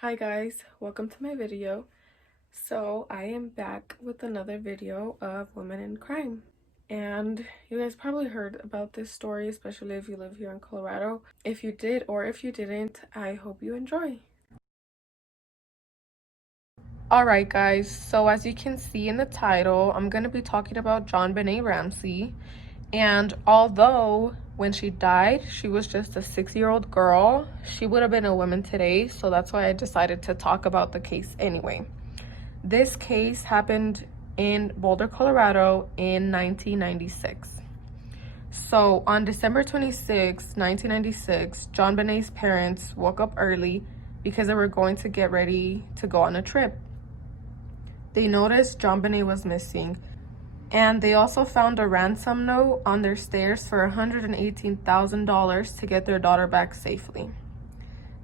Hi guys, welcome to my video. So I am back with another video of women in crime. And you guys probably heard about this story, especially if you live here in Colorado. If you did or if you didn't, I hope you enjoy. Alright guys, so as you can see in the title, I'm going to be talking about JonBenèt Ramsey. And although when she died, she was just a 6-year-old girl, she would have been a woman today, so that's why I decided to talk about the case anyway. This case happened in Boulder, Colorado in 1996. So on December 26, 1996, JonBenèt's parents woke up early because they were going to get ready to go on a trip. They noticed JonBenèt was missing, and they also found a ransom note on their stairs for $118,000 to get their daughter back safely.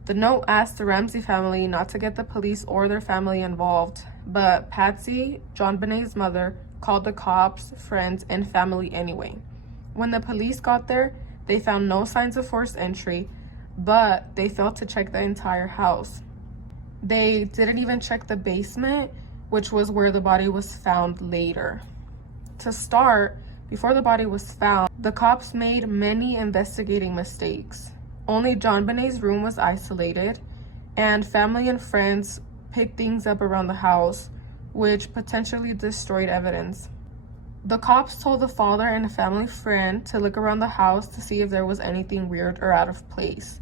The note asked the Ramsey family not to get the police or their family involved, but Patsy, JonBenèt's mother, called the cops, friends, and family anyway. When the police got there, they found no signs of forced entry, but they failed to check the entire house. They didn't even check the basement, which was where the body was found later. To start, before the body was found, the cops made many investigating mistakes. Only JonBenèt's room was isolated, and family and friends picked things up around the house, which potentially destroyed evidence. The cops told the father and a family friend to look around the house to see if there was anything weird or out of place.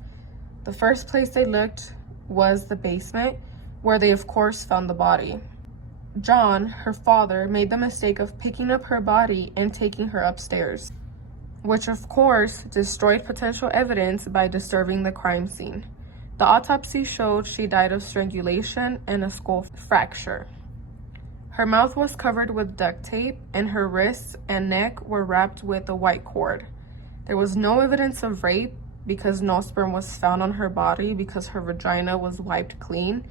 The first place they looked was the basement, where they of course found the body. John, her father, made the mistake of picking up her body and taking her upstairs, which of course destroyed potential evidence by disturbing the crime scene. The autopsy showed she died of strangulation and a skull fracture. Her mouth was covered with duct tape, and her wrists and neck were wrapped with a white cord. There was no evidence of rape because no sperm was found on her body because her vagina was wiped clean,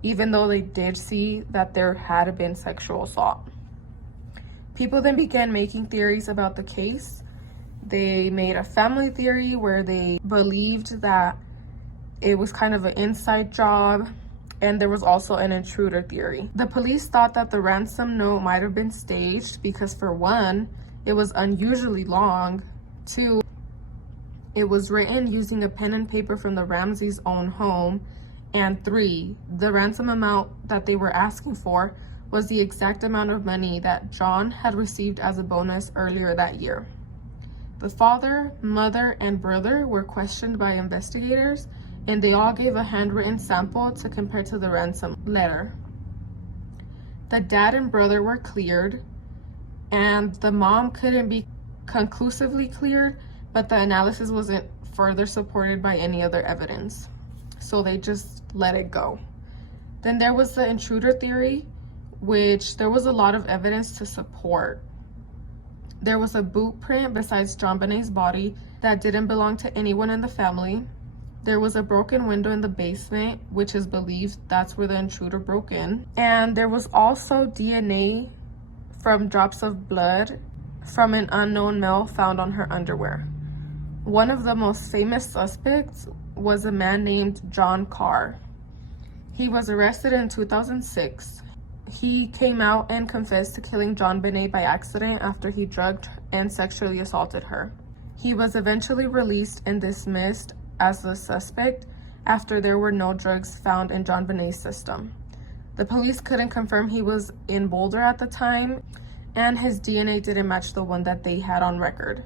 even though they did see that there had been sexual assault. People then began making theories about the case. They made a family theory where they believed that it was kind of an inside job, and there was also an intruder theory. The police thought that the ransom note might have been staged because, for one, it was unusually long. Two, it was written using a pen and paper from the Ramsey's own home. And three, the ransom amount that they were asking for was the exact amount of money that John had received as a bonus earlier that year. The father, mother, and brother were questioned by investigators, and they all gave a handwritten sample to compare to the ransom letter. The dad and brother were cleared, and the mom couldn't be conclusively cleared, but the analysis wasn't further supported by any other evidence, so they just let it go. Then there was the intruder theory, which there was a lot of evidence to support. There was a boot print besides JonBenèt's body that didn't belong to anyone in the family. There was a broken window in the basement, which is believed that's where the intruder broke in. And there was also DNA from drops of blood from an unknown male found on her underwear. One of the most famous suspects was a man named John Carr. He was arrested in 2006. He came out and confessed to killing JonBenèt by accident after he drugged and sexually assaulted her. He was eventually released and dismissed as the suspect after there were no drugs found in JonBenèt's system. The police couldn't confirm he was in Boulder at the time, and his DNA didn't match the one that they had on record.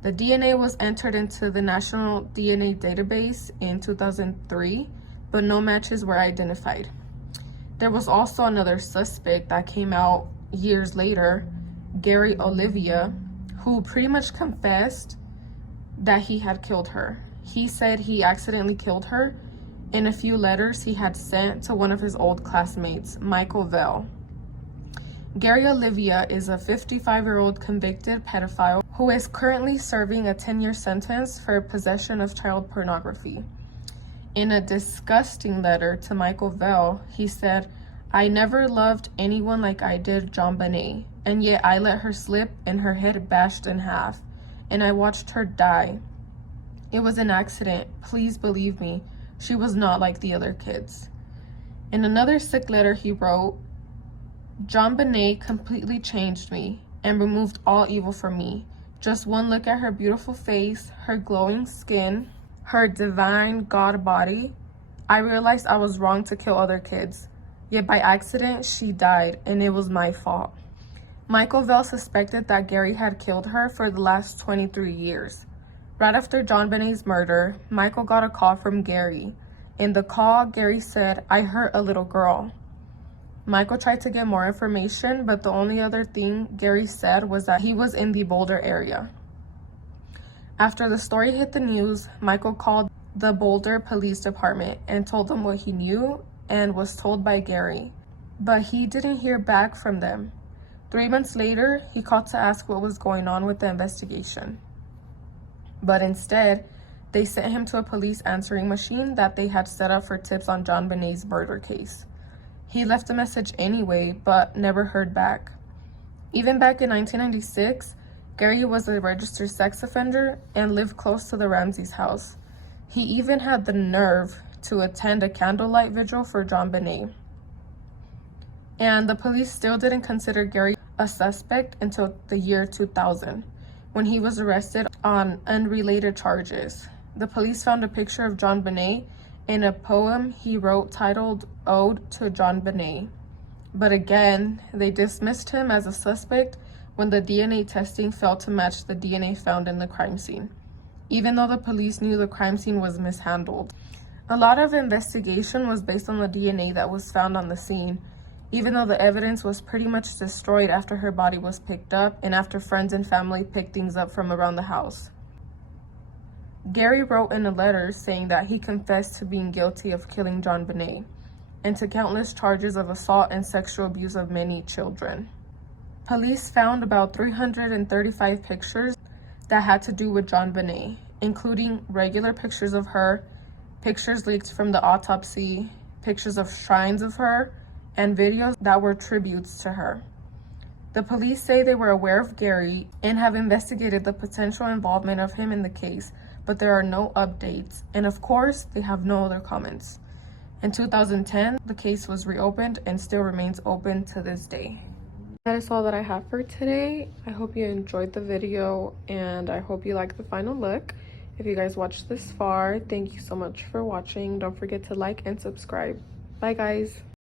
The DNA was entered into the National DNA Database in 2003, but no matches were identified. There was also another suspect that came out years later, Gary Olivia, who pretty much confessed that he had killed her. He said he accidentally killed her in a few letters he had sent to one of his old classmates, Michael Vell. Gary Olivia is a 55-year-old convicted pedophile who is currently serving a 10-year sentence for possession of child pornography. In a disgusting letter to Michael Vell, he said, "I never loved anyone like I did JonBenèt, and yet I let her slip and her head bashed in half, and I watched her die. It was an accident. Please believe me. She was not like the other kids." In another sick letter he wrote, JonBenèt completely changed me and removed all evil from me. Just one look at her beautiful face, her glowing skin, her divine God body, I realized I was wrong to kill other kids. Yet by accident, she died, and it was my fault. Michael Vell suspected that Gary had killed her for the last 23 years. Right after JonBenèt's murder, Michael got a call from Gary. In the call, Gary said, "I hurt a little girl." Michael tried to get more information, but the only other thing Gary said was that he was in the Boulder area. After the story hit the news, Michael called the Boulder Police Department and told them what he knew and was told by Gary. But he didn't hear back from them. 3 months later, he called to ask what was going on with the investigation. But instead, they sent him to a police answering machine that they had set up for tips on JonBenèt's murder case. He left a message anyway, but never heard back. Even back in 1996, Gary was a registered sex offender and lived close to the Ramsey's house. He even had the nerve to attend a candlelight vigil for JonBenèt. And the police still didn't consider Gary a suspect until the year 2000, when he was arrested on unrelated charges. The police found a picture of JonBenèt in a poem he wrote titled Ode to JonBenèt. But again, they dismissed him as a suspect when the DNA testing failed to match the DNA found in the crime scene, even though the police knew the crime scene was mishandled. A lot of investigation was based on the DNA that was found on the scene, even though the evidence was pretty much destroyed after her body was picked up and after friends and family picked things up from around the house. Gary wrote in a letter saying that he confessed to being guilty of killing JonBenèt and to countless charges of assault and sexual abuse of many children. Police found about 335 pictures that had to do with JonBenèt, including regular pictures of her, pictures leaked from the autopsy, pictures of shrines of her, and videos that were tributes to her. The police say they were aware of Gary and have investigated the potential involvement of him in the case, but there are no updates, and of course, they have no other comments. In 2010, the case was reopened and still remains open to this day. That is all that I have for today. I hope you enjoyed the video, and I hope you like the final look. If you guys watched this far, thank you so much for watching. Don't forget to like and subscribe. Bye, guys.